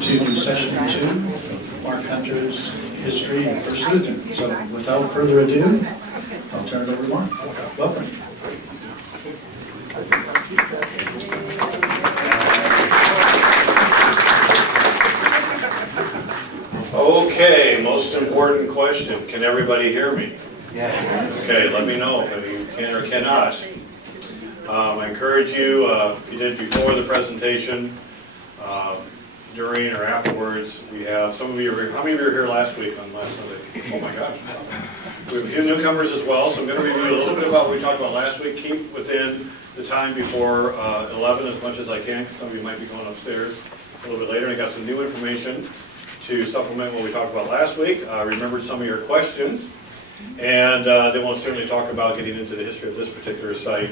to do session 2 of Mark Hunter's History of First Lutheran. So without further ado, I'll turn it over to Mark. Welcome. Okay, most important question. Can everybody hear me? Yeah. Okay, let me know if you can or cannot. I encourage you, if you did before the presentation, during or afterwards, we have some of you are here. How many of you were here last week on last Sunday? Oh my gosh. We have a few newcomers as well, so I'm going to review a little bit about what we talked about last week. Keep within the time before 11 as much as I can, because some of you might be going upstairs a little bit later. And I got some new information to supplement what we talked about last week. I remembered some of your questions, and then we'll certainly talk about getting into the history of this particular site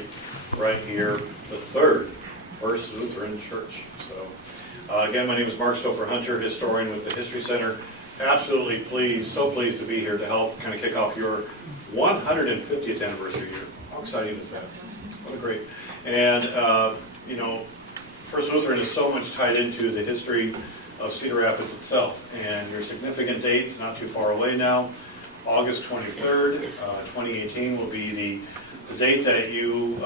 right here, the third, First Lutheran Church. So, again, my name is Mark Stoffer Hunter, historian with the History Center. Absolutely pleased, so pleased to be here to help kind of kick off your 150th anniversary year. How exciting is that? What a great. And, you know, First Lutheran is so much tied into the history of Cedar Rapids itself, and your significant dates not too far away now. August 23rd, 2018 will be the date that you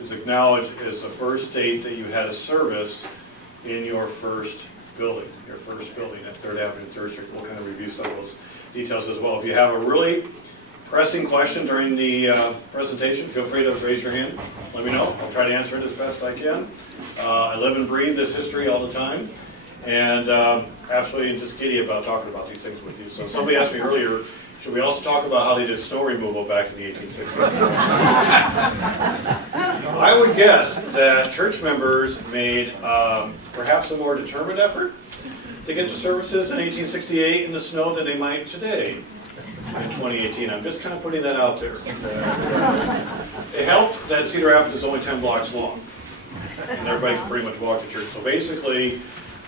is acknowledged as the first date that you had a service in your first building at 3rd Avenue and 3rd Street. We'll kind of review some of those details as well. If you have a really pressing question during the presentation, feel free to raise your hand. Let me know. I'll try to answer it as best I can. I live and breathe this history all the time, and absolutely just giddy about talking about these things with you. So somebody asked me earlier, should we also talk about how they did snow removal back in the 1860s? I would guess that church members made perhaps a more determined effort to get to services in 1868 in the snow than they might today in 2018. I'm just kind of putting that out there. It helped that Cedar Rapids is only 10 blocks long, and everybody can pretty much walk to church. So basically,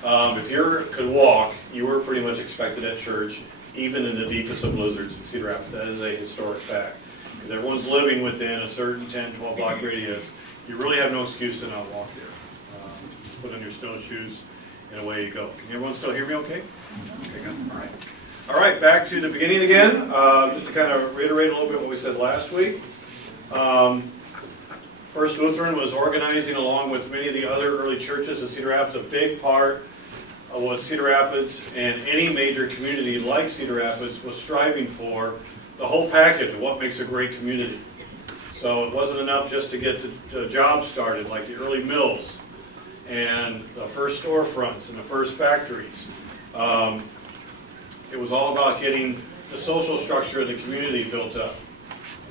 if you could walk, you were pretty much expected at church, even in the deepest of blizzards in Cedar Rapids. That is a historic fact. Because everyone's living within a certain 10, 12 block radius, you really have no excuse to not walk there. Just put on your snowshoes and away you go. Can everyone still hear me okay? Okay, good. All right. All right, back to the beginning again. Just to kind of reiterate a little bit what we said last week. First Lutheran was organizing along with many of the other early churches in Cedar Rapids. A big part of what Cedar Rapids and any major community like Cedar Rapids was striving for, the whole package of what makes a great community. So it wasn't enough just to get the jobs started, like the early mills and the first storefronts and the first factories. It was all about getting the social structure of the community built up.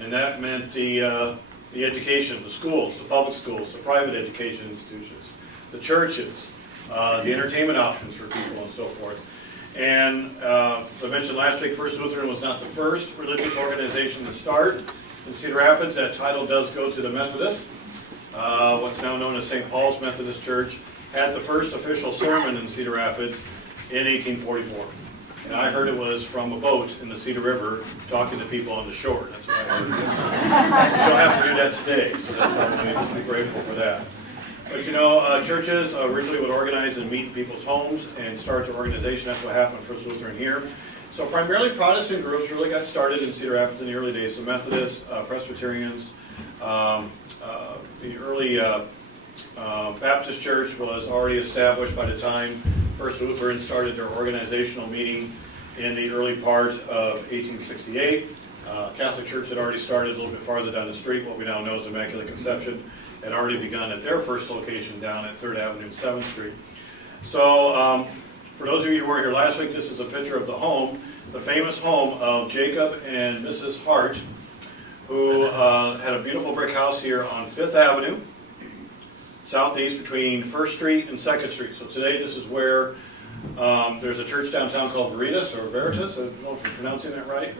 And that meant the education, the schools, the public schools, the private education institutions, the churches, the entertainment options for people and so forth. And as I mentioned last week, First Lutheran was not the first religious organization to start in Cedar Rapids. That title does go to the Methodists. What's now known as St. Paul's Methodist Church had the first official sermon in Cedar Rapids in 1844. And I heard it was from a boat in the Cedar River talking to people on the shore. That's what I heard. You don't have to do that today, so that's probably just be grateful for that. But you know, churches originally would organize and meet in people's homes and start their organization. That's what happened for First Lutheran here. So primarily Protestant groups really got started in Cedar Rapids in the early days. So Methodists, Presbyterians, the early Baptist church was already established by the time First Lutheran started their organizational meeting in the early part of 1868. Catholic Church had already started a little bit farther down the street. What we now know as Immaculate Conception had already begun at their first location down at 3rd Avenue and 7th Street. So for those of you who were here last week, this is a picture of the home, the famous home of Jacob and Mrs. Hart, who had a beautiful brick house here on 5th Avenue, southeast between 1st Street and 2nd Street. So today this is where there's a church downtown called Veritas, I don't know if I'm pronouncing that right.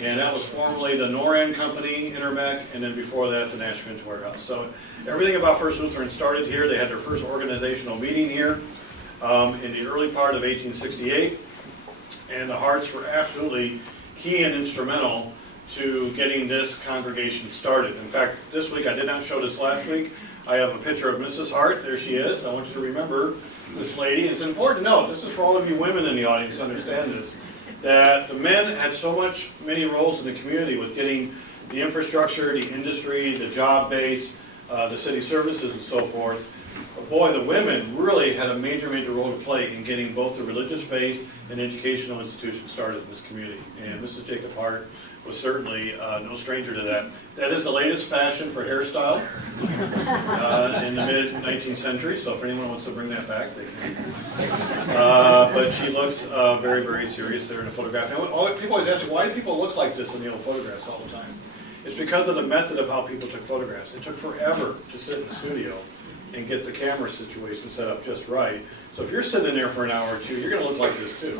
And that was formerly the Noran Company, Intermec, and then before that the Nash Finch Warehouse. So everything about First Lutheran started here. They had their first organizational meeting here in the early part of 1868. And the Harts were absolutely key and instrumental to getting this congregation started. In fact, this week, I did not show this last week, I have a picture of Mrs. Hart. There she is. I want you to remember this lady. It's important to note, this is for all of you women in the audience to understand this, that the men had many roles in the community with getting the infrastructure, the industry, the job base, the city services and so forth. But boy, the women really had a major role to play in getting both the religious faith and educational institutions started in this community. And Mrs. Jacob Hart was certainly no stranger to that. That is the latest fashion for hairstyle in the mid-19th century, so if anyone wants to bring that back, they can. But she looks very serious there in the photograph. And people always ask me, why do people look like this in the old photographs all the time? It's because of the method of how people took photographs. It took forever to sit in the studio and get the camera situation set up just right. So if you're sitting in there for an hour or two, you're going to look like this too.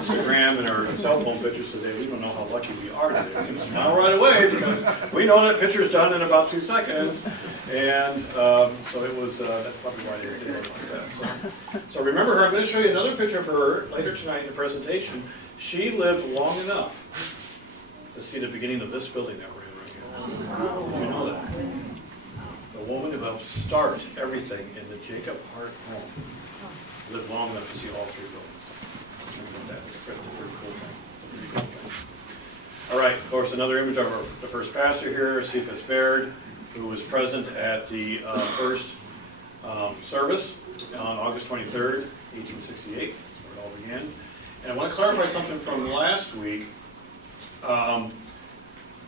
Instagram and our cell phone pictures today, we don't know how lucky we are today. We can smile right away because we know that picture's done in about 2 seconds. And so it was, that's probably why they did it like that. So remember her, I'm going to show you another picture of her later tonight in the presentation. She lived long enough to see the beginning of this building that we're in right here. Did you know that? The woman who helped start everything in the Jacob Hart home lived long enough to see all 3 buildings. That's a pretty cool thing. It's a pretty cool thing. All right, of course, another image of the first pastor here, Cephas Baird, who was present at the first service on August 23rd, 1868, where it all began. And I want to clarify something from last week.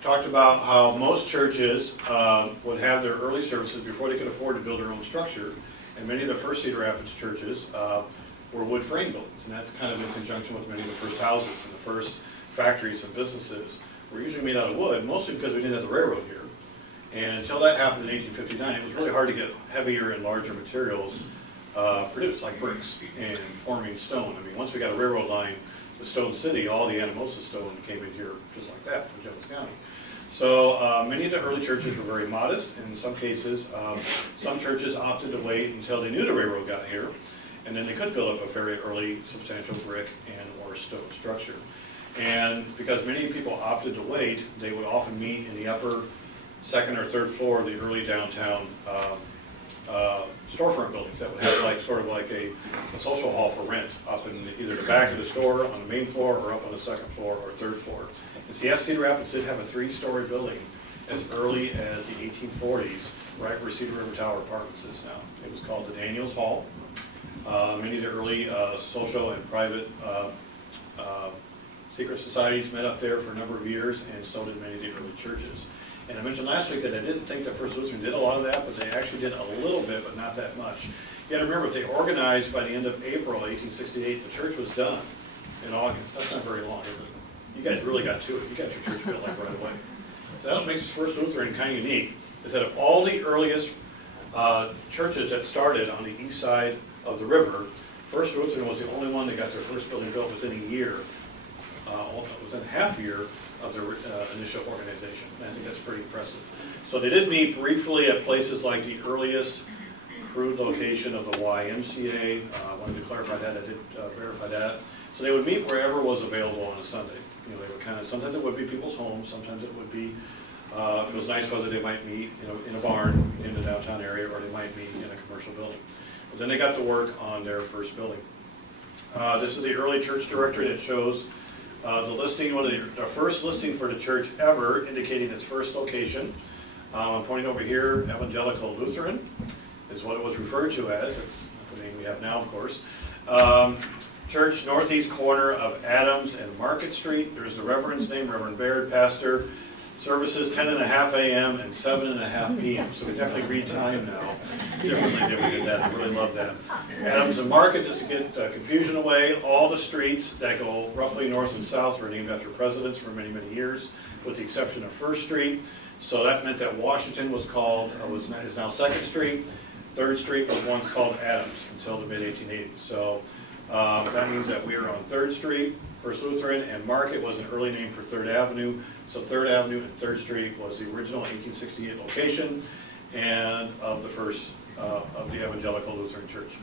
Talked about how most churches would have their early services before they could afford to build their own structure. And many of the first Cedar Rapids churches were wood frame buildings. And that's kind of in conjunction with many of the first houses and the first factories and businesses were usually made out of wood, mostly because we didn't have the railroad here. And until that happened in 1859, it was really hard to get heavier and larger materials produced, like bricks and forming stone. I mean, once we got a railroad line to Stone City, all the Anamosa stone came in here just like that from Jones County. So many of the early churches were very modest. In some cases, some churches opted to wait until they knew the railroad got here, and then they could build up a very early substantial brick and or stone structure. And because many people opted to wait, they would often meet in the upper second or third floor of the early downtown storefront buildings that would have sort of like a social hall for rent up in either the back of the store on the main floor or up on the second floor or third floor. And so yes, Cedar Rapids did have a 3-story building as early as the 1840s, right where Cedar River Tower Apartments is now. It was called the Daniels Hall. Many of the early social and private secret societies met up there for a number of years, and so did many of the early churches. And I mentioned last week that I didn't think that First Lutheran did a lot of that, but they actually did a little bit, but not that much. You got to remember, they organized by the end of April 1868. The church was done in August. That's not very long, is it? You guys really got to it. You got your church built like right away. So that makes First Lutheran kind of unique, is that of all the earliest churches that started on the east side of the river, First Lutheran was the only one that got their first building built within a year, within half a year of their initial organization. And I think that's pretty impressive. So they did meet briefly at places like the earliest crude location of the YMCA. I wanted to clarify that. I did verify that. So they would meet wherever was available on a Sunday. You know, they would kind of, sometimes it would be people's homes, sometimes it would be, if it was nice weather, they might meet, you know, in a barn in the downtown area, or they might meet in a commercial building. But then they got to work on their first building. This is the early church directory that shows the listing, the first listing for the church ever, indicating its first location. I'm pointing over here, Evangelical Lutheran is what it was referred to as. It's not the name we have now, of course. Church, northeast corner of Adams and Market Street. There's the Reverend's name, Reverend Baird, pastor. Services 10:30 a.m. and 7:30 p.m. So we definitely read time now differently than we did that. I really love that. Adams and Market, just to get confusion away, all the streets that go roughly north and south were named after presidents for many, many years, with the exception of First Street. So that meant that Washington was called, is now Second Street. Third Street was once called Adams until the mid-1880s. So that means that we are on 3rd Street, First Lutheran, and Market was an early name for 3rd Avenue. So 3rd Avenue and 3rd Street was the original 1868 location and of the first of the Evangelical Lutheran Church.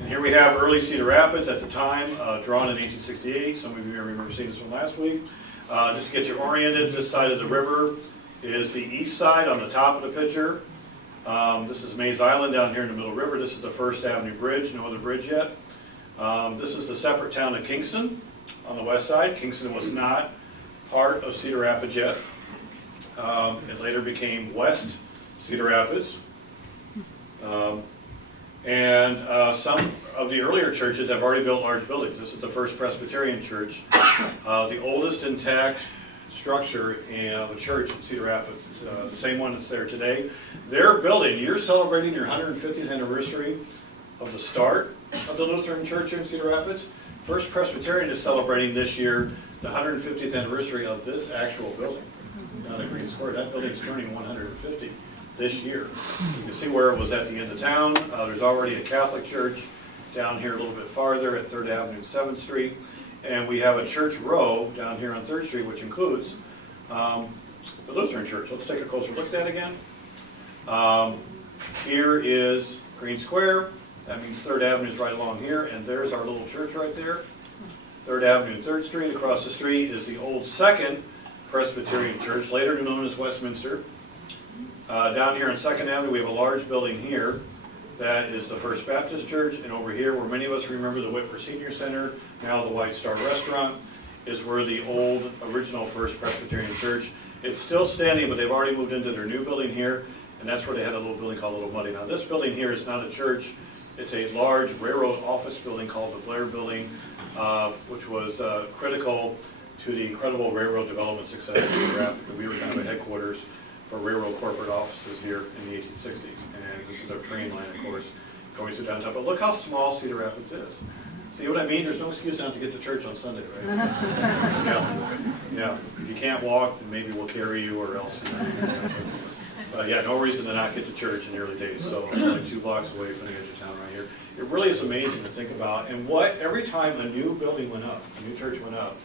And here we have early Cedar Rapids at the time, drawn in 1868. Some of you may remember seeing this from last week. Just to get you oriented, this side of the river is the east side on the top of the picture. This is Mays Island down here in the Middle River. This is the First Avenue Bridge, no other bridge yet. This is the separate town of Kingston on the west side. Kingston was not part of Cedar Rapids yet. It later became West Cedar Rapids. Some of the earlier churches have already built large buildings. This is the First Presbyterian Church, the oldest intact structure of a church in Cedar Rapids. It's the same one that's there today. Their building, you're celebrating your 150th anniversary of the start of the Lutheran Church here in Cedar Rapids. First Presbyterian is celebrating this year the 150th anniversary of this actual building down at Green Square. That building's turning 150 this year. You can see where it was at the end of town. There's already a Catholic church down here a little bit farther at 3rd Avenue and 7th Street. And we have a church row down here on 3rd Street, which includes the Lutheran Church. Let's take a closer look at that again. Here is Green Square. That means 3rd Avenue is right along here, and there's our little church right there. 3rd Avenue and 3rd Street. Across the street is the old 2nd Presbyterian Church, later known as Westminster. Down here on 2nd Avenue, we have a large building here. That is the First Baptist Church, and over here, where many of us remember the Whitmer Senior Center, now the White Star Restaurant, is where the old original First Presbyterian Church. It's still standing, but they've already moved into their new building here, and that's where they had a little building called Little Muddy. Now this building here is not a church, it's a large railroad office building called the Blair Building, which was critical to the incredible railroad development success of Cedar Rapids. We were kind of a headquarters for railroad corporate offices here in the 1860s. And this is our train line, of course, going through downtown. But look how small Cedar Rapids is. See what I mean? There's no excuse not to get to church on Sunday, right? Yeah. If you can't walk, then maybe we'll carry you or else. Yeah, no reason to not get to church in the early days. So it's only 2 blocks away from the edge of town right here. It really is amazing to think about. And every time a new building went up, a new church went up,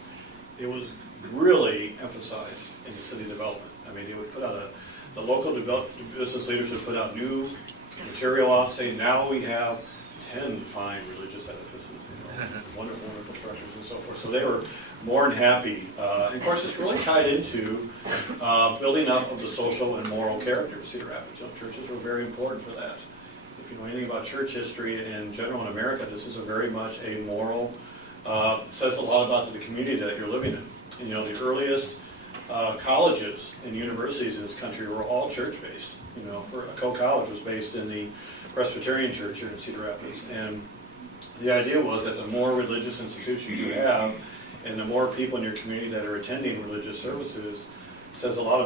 it was really emphasized in the city development. I mean, they would put out the local business leaders would put out new material off, saying now we have 10 fine religious edifices, wonderful, wonderful structures and so forth. So they were more than happy. And of course, it's really tied into building up of the social and moral character of Cedar Rapids. Churches were very important for that. If you know anything about church history in general in America, this is very much a moral, says a lot about the community that you're living in. And, the earliest colleges and universities in this country were all church-based. For Coe College was based in the Presbyterian Church here in Cedar Rapids, and the idea was that the more religious institutions you have, and the more people in your community that are attending religious services, says a lot